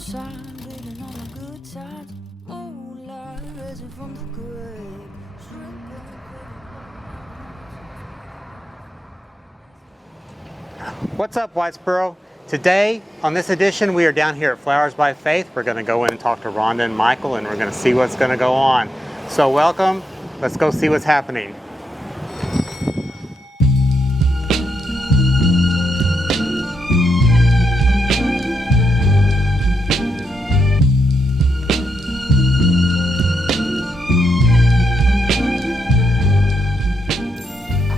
sign, waiting on the good times. Moonlight rising from the grave. What's up, Whitesboro? Today, on this edition, we are down here at Flowers by Faith. We're going to go in and talk to Rhonda and Michael, and we're going to see what's going to go on. So welcome. Let's go see what's happening.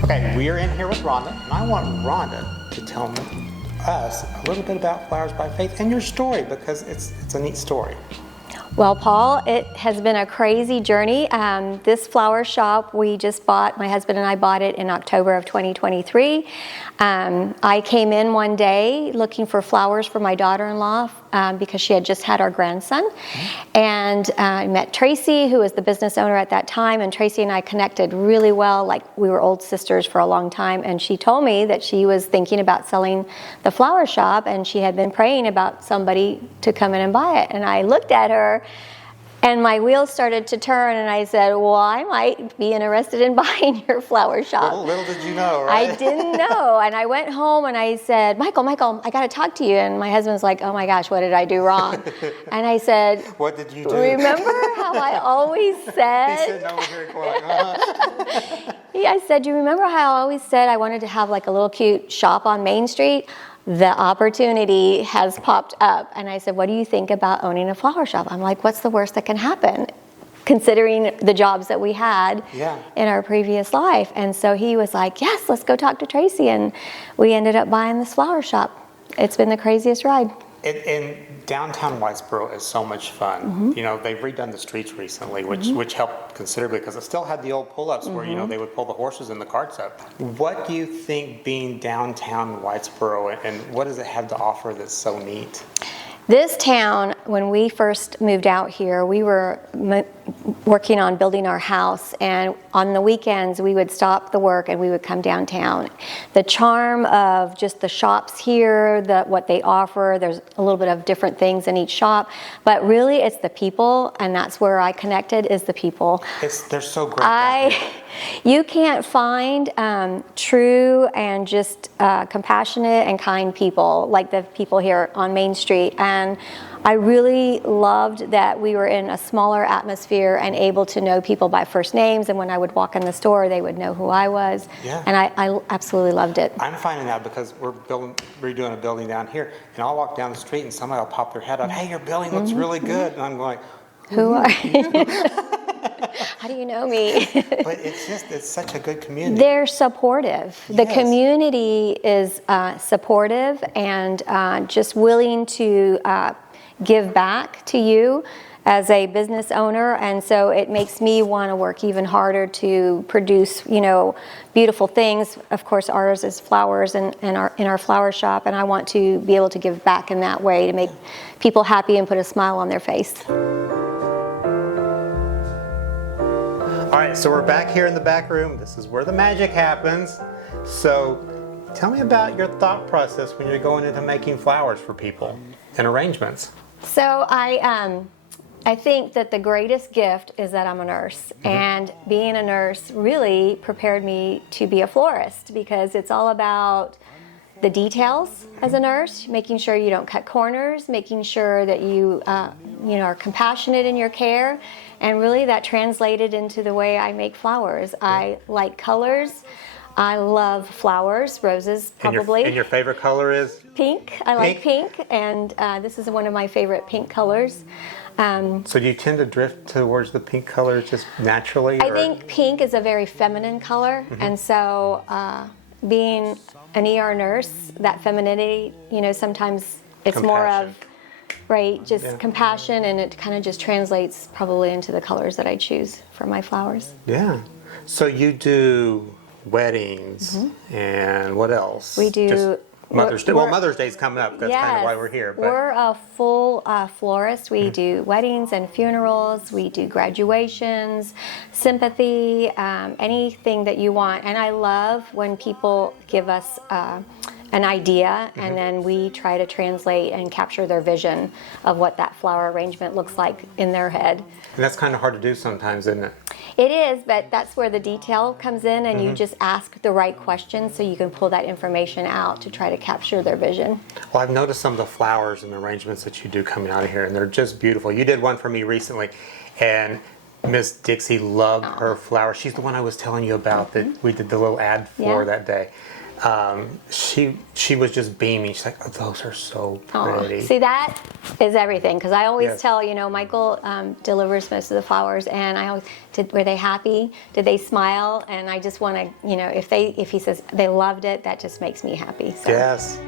Okay, we are in here with Rhonda, and I want Rhonda to tell us a little bit about Flowers by Faith and your story, because it's a neat story. Well, Paul, it has been a crazy journey. This flower shop we just bought, my husband and I bought it in October of 2023. I came in one day looking for flowers for my daughter-in-law because she had just had our grandson. And I met Tracy, who was the business owner at that time, and Tracy and I connected really well, like we were old sisters for a long time. And she told me that she was thinking about selling the flower shop, and she had been praying about somebody to come in and buy it. And I looked at her, and my wheels started to turn, and I said, well, I might be interested in buying your flower shop. Little did you know, right? I didn't know. And I went home and I said, Michael, I got to talk to you. And my husband's like, oh my gosh, what did I do wrong? And I said, what did you do? Remember how I always said? He said, no, we're very quiet. I said, do you remember how I always said I wanted to have like a little cute shop on Main Street? The opportunity has popped up. And I said, what do you think about owning a flower shop? I'm like, what's the worst that can happen, considering the jobs that we had in our previous life? And so he was like, yes, let's go talk to Tracy. And we ended up buying this flower shop. It's been the craziest ride. And downtown Whitesboro is so much fun. You know, they've redone the streets recently, which helped considerably, because it still had the old pull-ups where, you know, they would pull the horses and the carts up. What do you think being downtown Whitesboro, and what does it have to offer that's so neat? This town, when we first moved out here, we were working on building our house, and on the weekends we would stop the work and we would come downtown. The charm of just the shops here, what they offer, there's a little bit of different things in each shop, but really it's the people, and that's where I connected, is the people. They're so great. You can't find true and just compassionate and kind people like the people here on Main Street. And I really loved that we were in a smaller atmosphere and able to know people by first names. And when I would walk in the store, they would know who I was. Yeah. And I absolutely loved it. I'm finding out because we're redoing a building down here, and I'll walk down the street and somebody will pop their head up, hey, your building looks really good. And I'm going, who are you? How do you know me? But it's such a good community. They're supportive. The community is supportive and just willing to give back to you as a business owner, and so it makes me want to work even harder to produce, you know, beautiful things. Of course, ours is flowers in our flower shop, and I want to be able to give back in that way to make people happy and put a smile on their face. All right, so we're back here in the back room. This is where the magic happens. So tell me about your thought process when you're going into making flowers for people and arrangements. So I think that the greatest gift is that I'm a nurse, and being a nurse really prepared me to be a florist, because it's all about the details as a nurse, making sure you don't cut corners, making sure that you are compassionate in your care, and really that translated into the way I make flowers. I like colors. I love flowers, roses probably. And your favorite color is? Pink. I like pink, and this is one of my favorite pink colors. So do you tend to drift towards the pink color just naturally? I think pink is a very feminine color, and so being an ER nurse, that femininity, you know, sometimes it's more of, just compassion, and it kind of just translates probably into the colors that I choose for my flowers. Yeah. So you do weddings, and what else? We do just Mother's Day. Well, Mother's Day's coming up. That's kind of why we're here. But we're a full florist. We do weddings and funerals. We do graduations, sympathy, anything that you want. And I love when people give us an idea, and then we try to translate and capture their vision of what that flower arrangement looks like in their head. And that's kind of hard to do sometimes, isn't it? It is, but that's where the detail comes in, and you just ask the right questions so you can pull that information out to try to capture their vision. Well, I've noticed some of the flowers and the arrangements that you do coming out of here, and they're just beautiful. You did one for me recently, and Miss Dixie loved her flower. She's the one I was telling you about that we did the little ad for that day. She was just beaming. She's like, oh, those are so pretty. See, that is everything, because I always Yes. tell, Michael delivers most of the flowers, and I always, were they happy? Did they smile? And I just want to, if he says they loved it, that just makes me happy. So. Yes.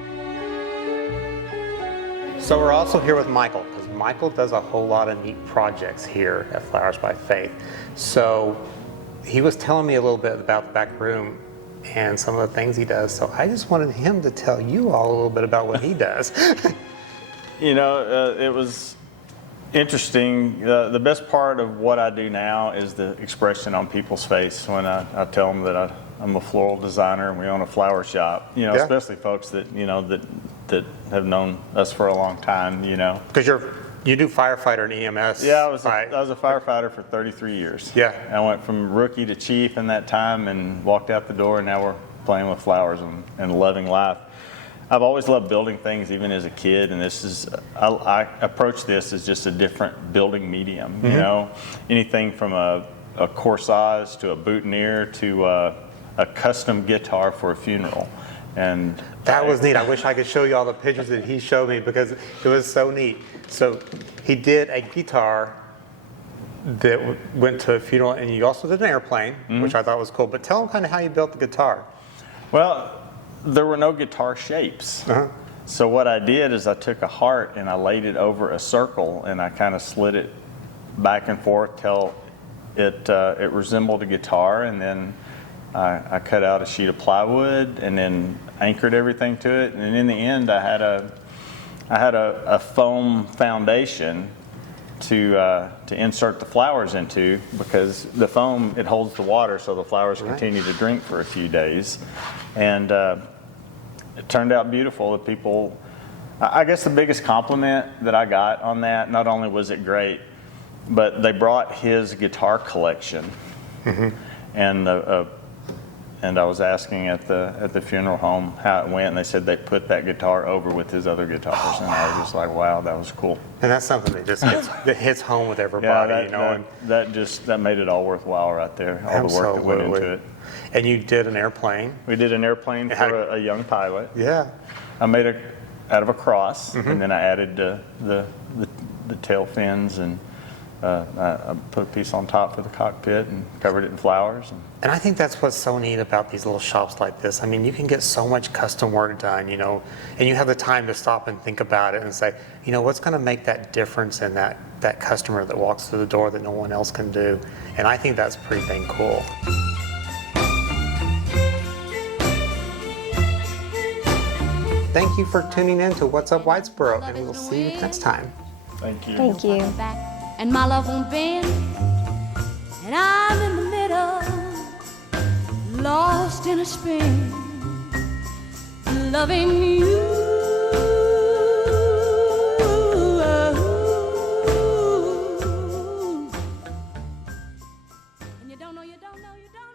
So we're also here with Michael, because Michael does a whole lot of neat projects here at Flowers by Faith. So he was telling me a little bit about the back room and some of the things he does. So I just wanted him to tell you all a little bit about what he does. It was interesting. The best part of what I do now is the expression on people's face when I tell them that I'm a floral designer and we own a flower shop. Especially folks that that have known us for a long time. Because you do firefighter and EMS. Yeah, I was a firefighter for 33 years. Yeah. I went from rookie to chief in that time and walked out the door, and now we're playing with flowers and loving life. I've always loved building things, even as a kid, and I approach this as just a different building medium. Anything from a corsage to a boutonniere to a custom guitar for a funeral. And that was neat. I wish I could show you all the pictures that he showed me, because it was so neat. So he did a guitar that went to a funeral, and you also did an airplane, which I thought was cool. But tell him kind of how you built the guitar. Well, there were no guitar shapes. So what I did is I took a heart and I laid it over a circle, and I kind of slid it back and forth till it resembled a guitar, and then I cut out a sheet of plywood and then anchored everything to it. And in the end, I had a foam foundation to insert the flowers into, because the foam, it holds the water so the flowers continue to drink for a few days. And it turned out beautiful. The people, I guess the biggest compliment that I got on that, not only was it great, but they brought his guitar collection. And I was asking at the funeral home how it went, and they said they put that guitar over with his other guitars, and I was just like, wow, that was cool. And that's something that just hits home with everybody, that made it all worthwhile right there, all the work that went into it. And you did an airplane. We did an airplane for a young pilot. Yeah. I made it out of a cross, and then I added the tail fins, and I put a piece on top for the cockpit and covered it in flowers. And I think that's what's so neat about these little shops like this. I mean, you can get so much custom work done, and you have the time to stop and think about it and say, what's going to make that difference in that customer that walks through the door that no one else can do. And I think that's pretty dang cool. Thank you for tuning in to What's Up Whitesboro, and we'll see you next time. Thank you. Thank you. And my love won't bend, and I'm in the middle, lost in a spin, loving you. And you don't know, you don't know, you don't know.